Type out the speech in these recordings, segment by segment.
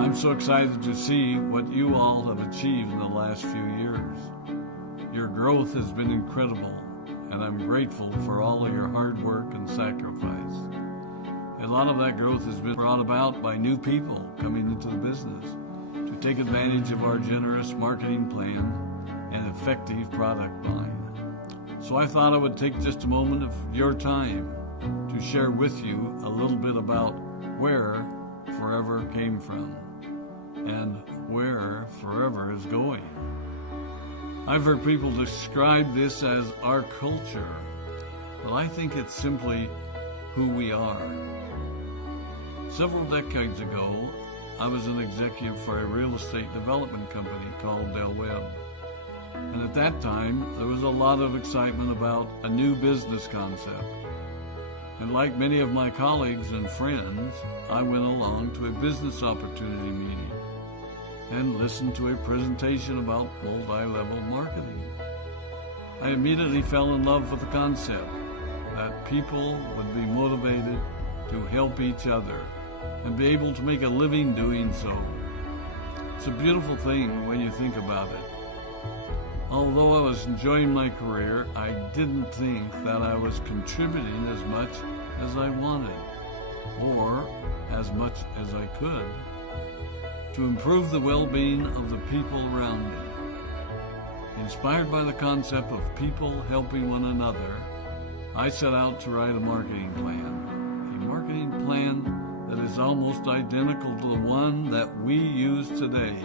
I'm so excited to see what you all have achieved in the last few years. Your growth has been incredible, and I'm grateful for all of your hard work and sacrifice. A lot of that growth has been brought about by new people coming into the business to take advantage of our generous marketing plan and effective product line. So I thought I would take just a moment of your time to share with you a little bit about where Forever came from and where Forever is going. I've heard people describe this as our culture, but I think it's simply who we are. Several decades ago, I was an executive for a real estate development company called Del Webb. And at that time, there was a lot of excitement about a new business concept. And like many of my colleagues and friends, I went along to a business opportunity meeting and listened to a presentation about multi-level marketing. I immediately fell in love with the concept that people would be motivated to help each other and be able to make a living doing so. It's a beautiful thing when you think about it. Although I was enjoying my career, I didn't think that I was contributing as much as I wanted, or as much as I could, to improve the well-being of the people around me. Inspired by the concept of people helping one another, I set out to write a marketing plan that is almost identical to the one that we use today.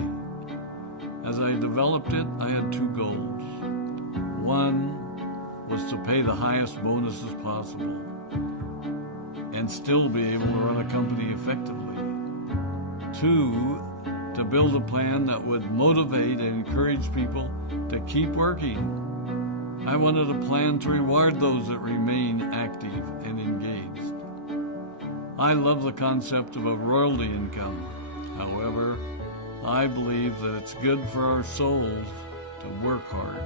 As I developed it, I had two goals. One was to pay the highest bonuses possible and still be able to run a company effectively. Two, to build a plan that would motivate and encourage people to keep working. I wanted a plan to reward those that remain active and engaged. I love the concept of a royalty income. However, I believe that it's good for our souls to work hard.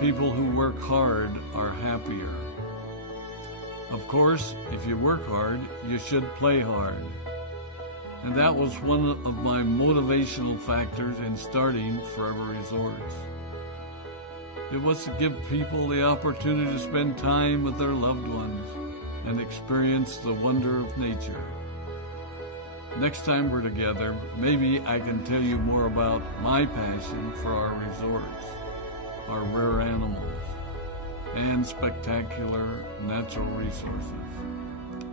People who work hard are happier. Of course, if you work hard, you should play hard. And that was one of my motivational factors in starting Forever Resorts. It was to give people the opportunity to spend time with their loved ones and experience the wonder of nature. Next time we're together, maybe I can tell you more about my passion for our resorts, our rare animals, and spectacular natural resources.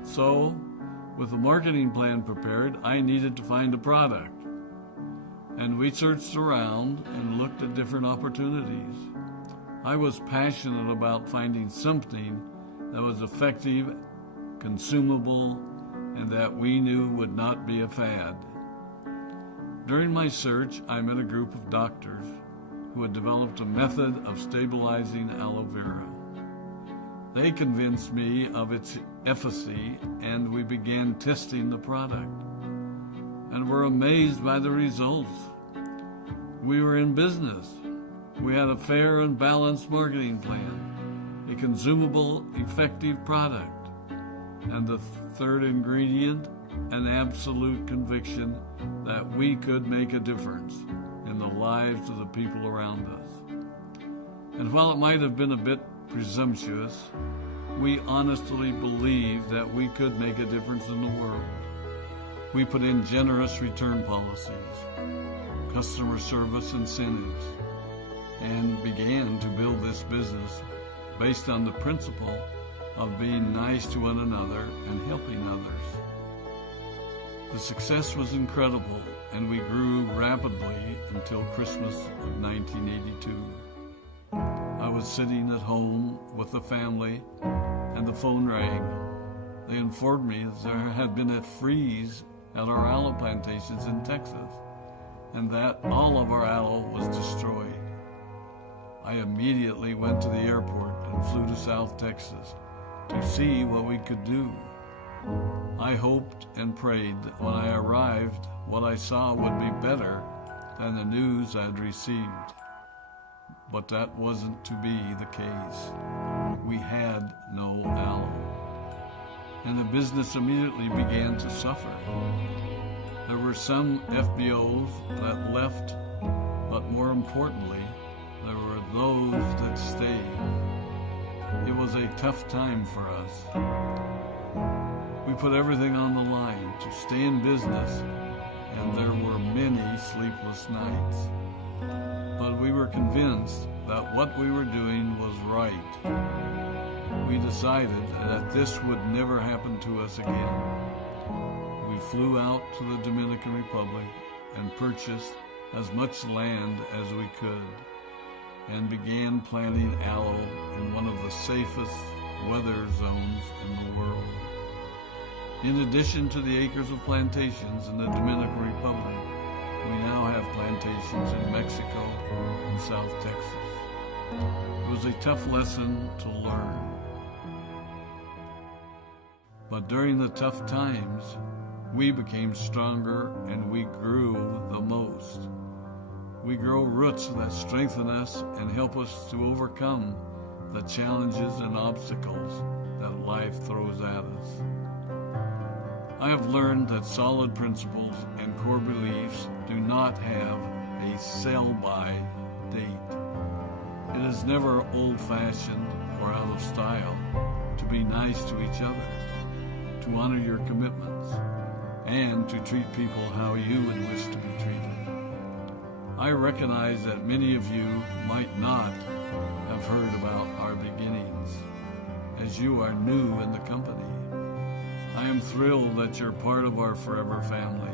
So, with the marketing plan prepared, I needed to find a product. And we searched around and looked at different opportunities. I was passionate about finding something that was effective, consumable, and that we knew would not be a fad. During my search, I met a group of doctors who had developed a method of stabilizing aloe vera. They convinced me of its efficacy, and we began testing the product, and were amazed by the results. We were in business. We had a fair and balanced marketing plan, a consumable, effective product, and the third ingredient, an absolute conviction that we could make a difference in the lives of the people around us. And while it might have been a bit presumptuous, we honestly believed that we could make a difference in the world. We put in generous return policies, customer service incentives, and began to build this business based on the principle of being nice to one another and helping others. The success was incredible, and we grew rapidly until Christmas of 1982. I was sitting at home with the family, and the phone rang. They informed me that there had been a freeze at our aloe plantations in Texas, and that all of our aloe was destroyed. I immediately went to the airport and flew to South Texas to see what we could do. I hoped and prayed that when I arrived, what I saw would be better than the news I'd received. But that wasn't to be the case. We had no aloe, and the business immediately began to suffer. There were some FBOs that left, but more importantly, there were those that stayed. It was a tough time for us. We put everything on the line to stay in business, and there were many sleepless nights. But we were convinced that what we were doing was right. We decided that this would never happen to us again. We flew out to the Dominican Republic and purchased as much land as we could, and began planting aloe in one of the safest weather zones in the world. In addition to the acres of plantations in the Dominican Republic, we now have plantations in Mexico and South Texas. It was a tough lesson to learn. But during the tough times, we became stronger and we grew the most. We grow roots that strengthen us and help us to overcome the challenges and obstacles that life throws at us. I have learned that solid principles and core beliefs do not have a sell-by date. It is never old-fashioned or out of style to be nice to each other, to honor your commitments, and to treat people how you would wish to be treated. I recognize that many of you might not have heard about our beginnings, as you are new in the company. I am thrilled that you're part of our forever family,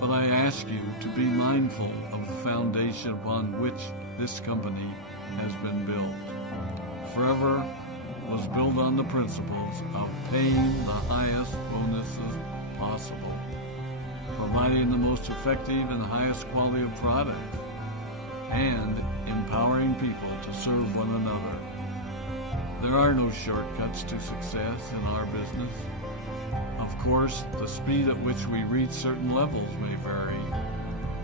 but I ask you to be mindful of the foundation upon which this company has been built. Forever was built on the principles of paying the highest bonuses possible, providing the most effective and highest quality of product, and empowering people to serve one another. There are no shortcuts to success in our business. Of course, the speed at which we reach certain levels may vary,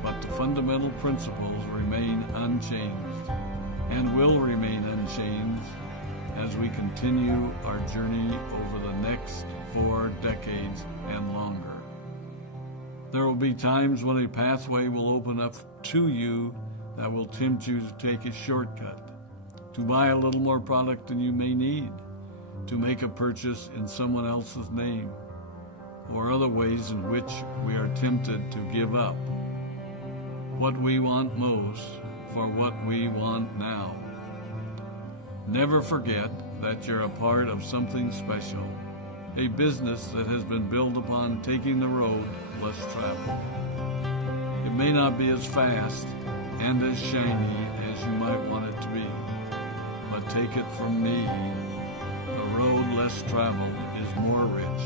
but the fundamental principles remain unchanged and will remain unchanged as we continue our journey over the next 4 decades and longer. There will be times when a pathway will open up to you that will tempt you to take a shortcut, to buy a little more product than you may need, to make a purchase in someone else's name, or other ways in which we are tempted to give up what we want most for what we want now. Never forget that you're a part of something special, a business that has been built upon taking the road less traveled. It may not be as fast and as shiny as you might want it to be, but take it from me, the road less traveled is more rich,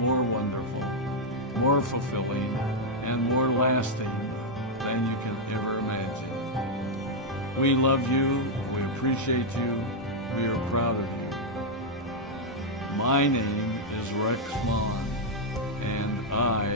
more wonderful, more fulfilling, and more lasting than you can ever imagine. We love you, we appreciate you, we are proud of you. My name is Rex and I